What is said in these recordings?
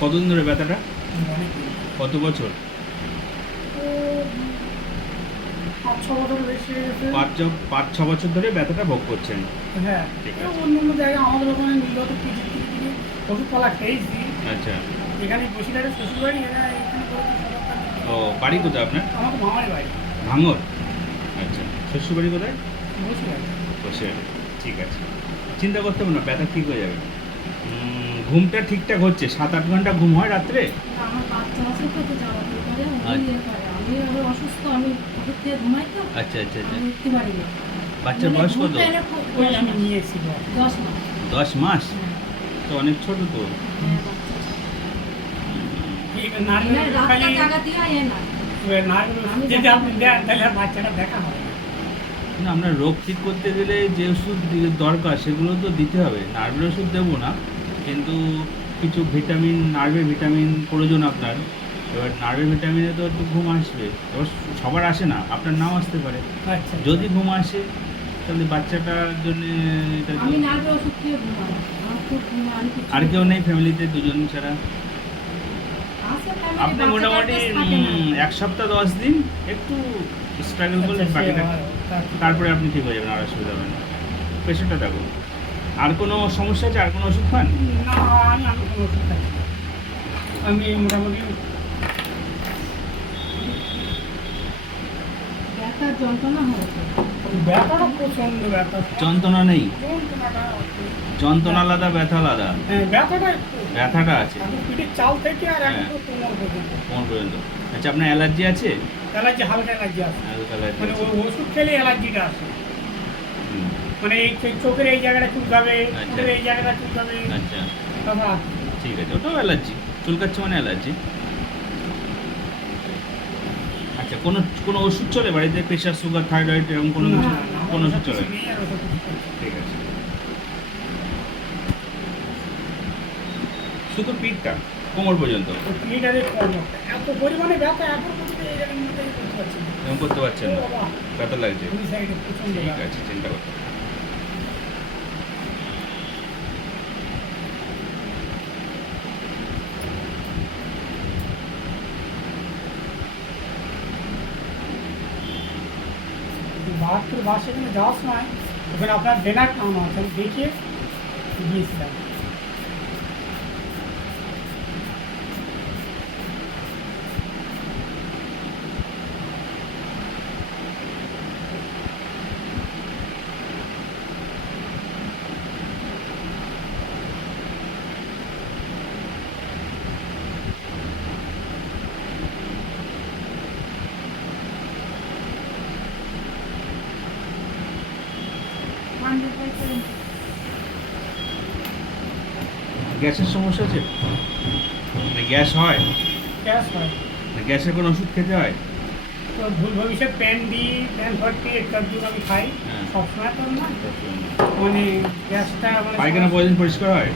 কতদিন ধরে ব্যথাটা? অনেকদিন। কত বছর? তো 5-6 বছর বেশি হয়ে গেছে। 5-6 বছর ধরে ব্যথাটা ভোগ করছেন। হ্যাঁ, ঠিক তো আছে। অন্য অন্য জায়গায় আমাদের ওখানে নির্গত কিছু ওষুধপালা খেয়েছি। আচ্ছা। এখানে বসিরহাটের শ্বশুরবাড়ি, এরা এখানে করে তো সদরকার নিতে ও হবে। বাড়ি কোথায় আপনার? আমার তো মামারই বাড়ি ভাঙর। আচ্ছা, শ্বশুরবাড়ি কোথায়? বসিরহাট। বসে। ঠিক আছে, চিন্তা করতে হবে না, ব্যথা ঠিক হয়ে যাবে। ঘুমটা ঠিকঠাক হচ্ছে? 7-8 ঘন্টা ঘুম হয় রাত্রে? না, আমার বাচ্চা আছে তো, তো জ্বালাতন করে, ওই আচ্ছা। ইয়ে করে। আমি আবার অসুস্থ, আমি ওষুধ খেয়ে ঘুমাই তো, আচ্ছা আচ্ছা আচ্ছা। আমি উঠতে পারি না। বাচ্চার মানে বয়স কত? ঘুমটা এলে খুব ওই 10 আমি মাস। নিয়ে এসেছি 10 মাস। 10 মাস? হ্যাঁ, তো অনেক ছোট তো। হ্যাঁ, বাচ্চা ছোট। এই মানে নার্ভের রাতটা খালি জাগা দিয়ে এ না। নার্ভের আমি যদি দেখা আপনি করি। দেন তাহলে আর বাচ্চাটা দেখা হবে না। না, আমরা রোগ ঠিক করতে গেলে যে ওষুধ দরকার সেগুলো তো দিতে হবে। নার্ভের ওষুধ দেবো না, কিন্তু কিছু ভিটামিন, নার্ভের ভিটামিন প্রয়োজন আপনার। এবার নার্ভের ভিটামিনে তো একটু ঘুম আসবে, এবার সবার আসে না, আপনার নাও আসতে পারে। আচ্ছা, যদি ঘুম আসে তাহলে বাচ্চাটার জন্য এটা তো- আমি নার্ভের ওষুধ খেয়ে ঘুমাই। আমার খুব ঘুম, আমি কিছু আর কেউ নেই ফ্যামিলিতে? দুজন ছাড়া? আছে family, আপনি বাচ্চা মোটামুটি কাচ্চা থাকে না। 1 সপ্তাহ 10 দিন একটু স্ট্রাগল করলে আচ্ছা, বাকিটা তারপরে তারপরে আপনি ঠিক হয়ে যাবেন, আর অসুবিধা হবে না। পেশেন্টটা থাকুন। আর কোনো সমস্যা আছে? আর কোনো ওষুধ খান? না, আমি কোনো ওষুধ খাই না। আমি মোটামুটি ব্যথার যন্ত্রণা হয় তো। ব্যথাটা প্রচণ্ড ব্যথা। যন্ত্রণা নেই? যন্ত্রণাটা আছে। যন্ত্রণা আলাদা, ব্যথা আলাদা। হ্যাঁ, ব্যথাটা একটু ব্যথাটা আছে এখন পিঠের চাল থেকে আর হ্যাঁ। এখন তো কোমর পর্যন্ত। কোন পর্যন্ত? আচ্ছা, আপনার অ্যালার্জি আছে? অ্যালার্জি, হালকা অ্যালার্জি আছে। হালকা অ্যালার্জি মানে আছে। ওই ওষুধ খেলে অ্যালার্জিটা আসে। হুম, মানে এই চোখের এই জায়গাটা চুলকাবে, আচ্ছা। চোখের এই জায়গাটা চুলকাবে। আচ্ছা, তারপর ঠিক আছে, ওটাও অ্যালার্জি। চুলকাচ্ছে মানে অ্যালার্জি। আচ্ছা, কোনো কোনো ওষুধ চলে বাড়িতে? প্রেশার, সুগার, থাইরয়েড এরকম কোনো কিছু? কোনো ওষুধ চলে না? নেই আর ওষুধ কিছু নেই। ঠিক আছে। শুধু পিঠটা, কোমর পর্যন্ত তো পিঠের কর্মটা এত পরিমাণে ব্যথা, এখন পর্যন্ত এই জায়গার মধ্যে করতে পারছি না। এরকম করতে পারছেন ও না? বাবা, ব্যথা লাগছে? দুই সাইডে প্রচণ্ড ঠিক ব্যথা। আছে, চিন্তা করতে হবে না। বাহাত্তর বাস সেখানে যাওয়ার সময় ওখানে আপনার ব্যানার টানো আছে, আমি দেখে গিয়েছিলাম। গ্যাসের সমস্যা আছে? মানে গ্যাস হয়? গ্যাস হয় গ্যাসের কোনো ওষুধ খেতে হয়? তো ভুল ভবিষ্যৎ প্যান দিই, প্যান ভর্তি একটা দুধ আমি খাই। হ্যাঁ। সবসময় তো না, মানে গ্যাসটা মানে পায়খানা প্রতিদিন পরিষ্কার হয়?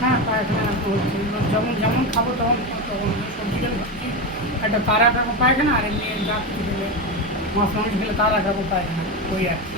হ্যাঁ, পায়খানা হচ্ছে। যেমন যেমন খাবো তখন তখন সবজি খেলে সবজি, একটা তারা খাবো পায়খানা, আর এমনি যা কিছু খেলে মাছ মাংস খেলে তারা খাবো পায়খানা, ওই আর কি।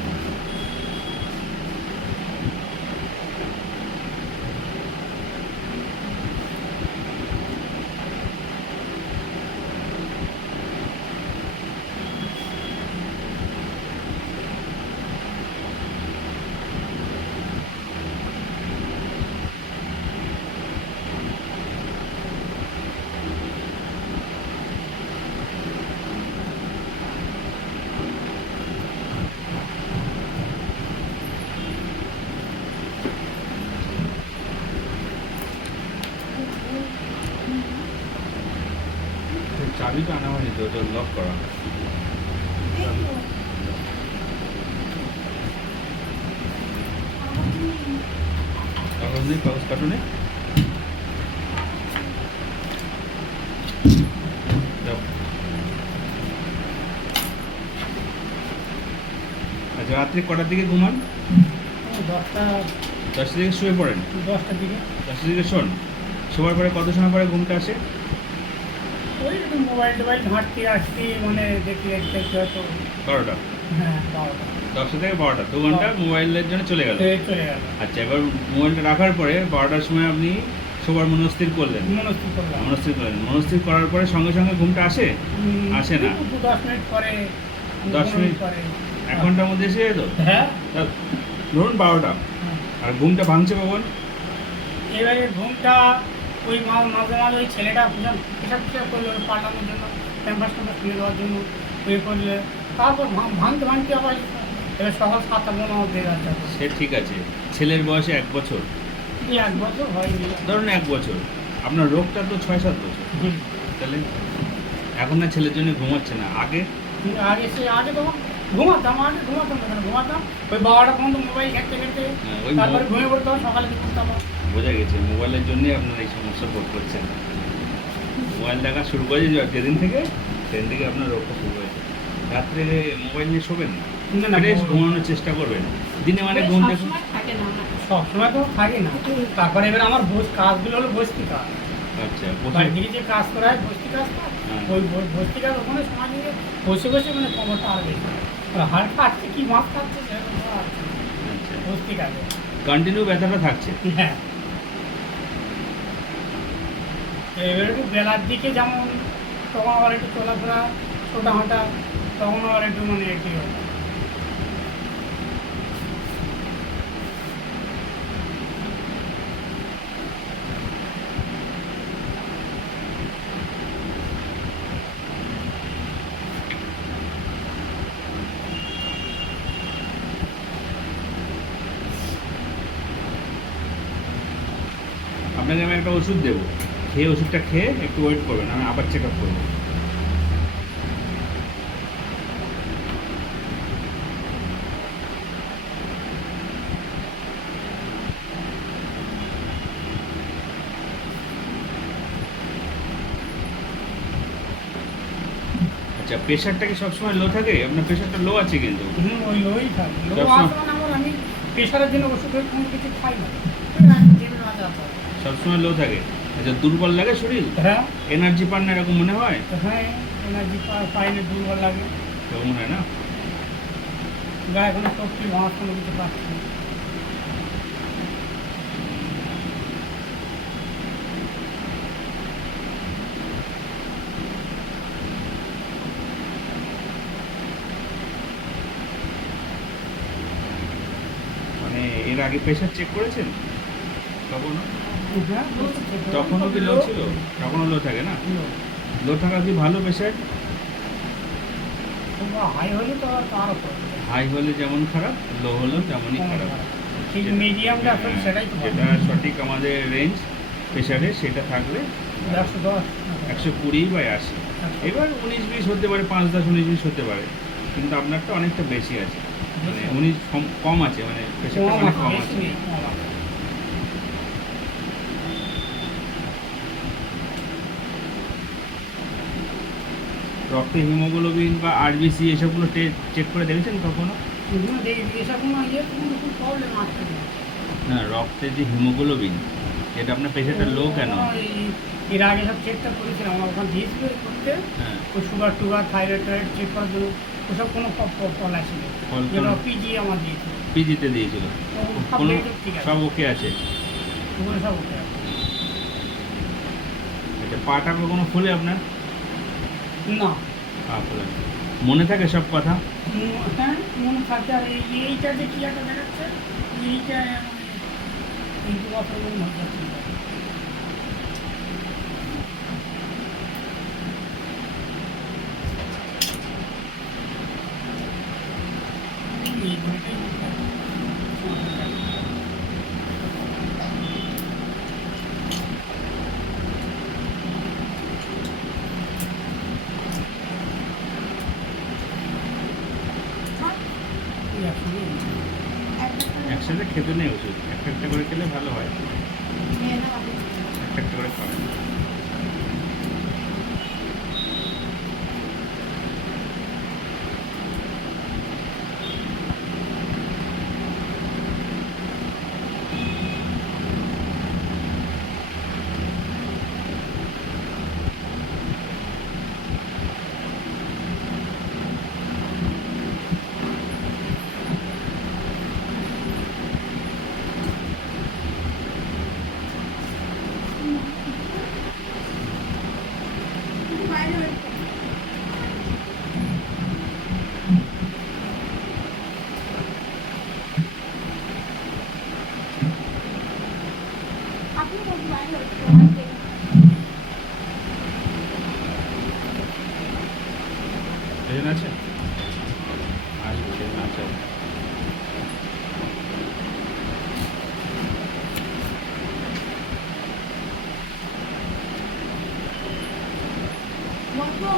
চাবিটা আনা হয়নি তো, ওটা লক করা। কাগজ নেই? কাগজ কাটুনে যাও। আচ্ছা, রাত্রি কটার দিকে ঘুমান? 10টা 10টার দিকে শুয়ে পড়েন? 10টার দিকে 10টার দিকে শোন। শোবার পরে কত সময় পরে ঘুমটা আসে? ওই একটু মোবাইল টোবাইল ঘাঁটতে আসতে, মানে দেখি একটা একটু হয়তো। 12টা? হ্যাঁ, 12টা 10টা থেকে 12টা, 2 ঘন্টা মোবাইলের জন্য চলে গেল। চলে গেল। আচ্ছা, এবার মোবাইলটা রাখার পরে 12টার সময় আপনি সবার মনস্থির করলেন, মনস্থির করলাম। মনস্থির করার পরে সঙ্গে সঙ্গে ঘুমটা আসে? আসে না? 10 মিনিট পরে, 10 15 মিনিট পরে। 1 ঘন্টার মধ্যে এসে যেত? হ্যাঁ। তা ধরুন 12টা, আর ঘুমটা ভাঙছে কখন? এবারে ঘুমটা ওই মাঝে মাঝে ওই ছেলেটা পেশাব করলো পাল্টানোর জন্য, ক্যাম্পাস ট্যাম্পাস খুলে দেওয়ার জন্য ওই করলে, তারপর ভাঙতে ভাঙতে আবার এবার সকাল 7টা মনে হবে যাচ্ছে। সে ঠিক আছে, ছেলের বয়সে 1 বছর, এই 1 বছর হয়নি। ধরুন 1 বছর, আপনার রোগটা তো 6-7 বছর, তাহলে এখন না ছেলের জন্য ঘুমাচ্ছে না? আগে আগে তখন ঘুমাতাম না, কেন ঘুমাতাম ওই 12টা পর্যন্ত মোবাইল ঘেঁটতে ঘেঁটতে, ওই তারপরে ঘুমিয়ে পড়তাম, সকালে কি করতাম। বোঝা গেছে, মোবাইলের জন্যই আপনার এই সমস্যা ভোগ করছেন। মোবাইল দেখা শুরু করে যেদিন থেকে সেদিন থেকে আপনার রোগটা শুরু হয়েছে। রাত্রে মোবাইল নিয়ে শোবেন না, না, ফ্রেশ ঘুমানোর চেষ্টা করবেন। দিনে মানে ঘুমটা সবসময় থাকে না আমার। সবসময় তো থাকে না। তারপরে এবার আমার কাজগুলো হলো বস্তি কাজ, আচ্ছা বাড়ি থেকে যে কাজ করা হয় বস্তি কাজ, হ্যাঁ। ওই বস্তি কাজ ওখানে সময় দিয়ে বসে বসে মানে খবরটা আর বেশি হাড় খাচ্ছে কি মাছ খাচ্ছে সেরকম তো আর কি। আচ্ছা, বস্তি কাজে। কন্টিনিউ ব্যথাটা থাকছে? হ্যাঁ। এবার একটু বেলার দিকে যেমন তখন আবার একটু চলাফেরা ছোটা হাঁটা, তখন আবার একটু মানে একটু আপনাকে আমি একটা ওষুধ দেবো, খেয়ে ওষুধটা খেয়ে একটু ওয়েট করবেন, আমি আবার চেক আপ করবো। আচ্ছা, প্রেশারটা কি সবসময় লো থাকে? আপনার প্রেশারটা লো আছে কিন্তু। ওই লোই থাকে। লো সবসময়- আসে মানে আমার আমি প্রেশারের জন্য ওষুধ কোনো কিছু খাই না। যেগুলো আছে আছে। সবসময় লো থাকে। আচ্ছা, দুর্বল লাগে শরীর? হ্যাঁ, এনার্জি পান না এরকম মনে হয়? হ্যাঁ, এনার্জি পাইলে দুর্বল লাগে, এরকম মনে হয় না? গায়ে কোনো শক্তি ভাঙার কোনো কিছু পাচ্ছি না। মানে এর আগে প্রেশার চেক করেছেন কখনো? হ্যাঁ, তখনও কি লো ছিল? তখনও লো থাকে না? লো। লো থাকা কি ভালো প্রেশার? হাই হলে তো আরও প্রবলেম। হাই হলে যেমন খারাপ, লো হলেও তেমনই খারাপ। ঠিক মিডিয়ামটা আসলে সেটাই তো যেটা সঠিক আমাদের রেঞ্জ প্রেশারে, সেটা থাকলে 110 120 বা 80। এবার 19-20 হতে পারে, 5-10 19-20 হতে পারে, কিন্তু আপনারটা অনেকটা বেশি আছে, মানে 19 কম আছে, মানে প্রেশারটা কম অনেক আছে, কম বেশি আছে। নেই, কম আছে। রক্তে হিমোগ্লোবিন বা আরবিসি এসবগুলো চেক করে দেখেছেন কখনো? এগুলো এসব কোনো কোনো প্রবলেম আসছে না। না, রক্তে যে হিমোগ্লোবিন, যেটা আপনার প্রেশারটা লো কেন? এর আগে সব চেকটা করেছিলাম, আমার ওখানে দিয়েছিল করতে, হ্যাঁ, ওই সুগার টুগার থাইরয়েড টাইরয়েড চেক করার জন্য, ওসব কোনো ফল আসেনি। ফল যেটা কোনো- পিজি আমার দিয়েছিল, পিজিতে দিয়েছিল, সব কোনো negative ঠিক আছে, সব ওকে আছে? ওগুলো সব ওকে আছে। আচ্ছা, পাটা কখনো ফুলে আপনার? না, পা ফুলে মনে থাকে সব কথা? হ্যাঁ মনে থাকে। আর এইটা যে কি একটা দেখাচ্ছে, এইটা এই 2 বছর মনে হচ্ছে। এই ঘড়িটাই মনে থাকে। এই আসলে একসাথে খেতে নেই ওষুধ, একটা একটা করে খেলে ভালো হয়, খেয়ে নাও আগে। একটা একটা করে খাবেন। আপনি বলতে বাইরে হচ্ছে আমার দেখে ট্রেন আছে আজ ট্রেন আছে বলবো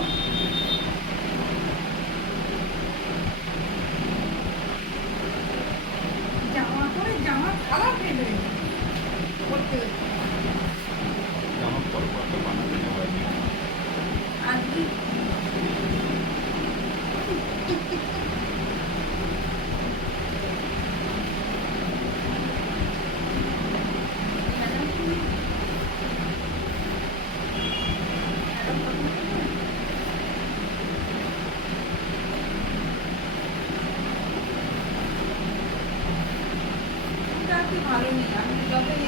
জামা পরে জামা কালার ফেলে করতে আমার পর পর তো বানাতে হবে আজকে ভালো নেই আমি যতই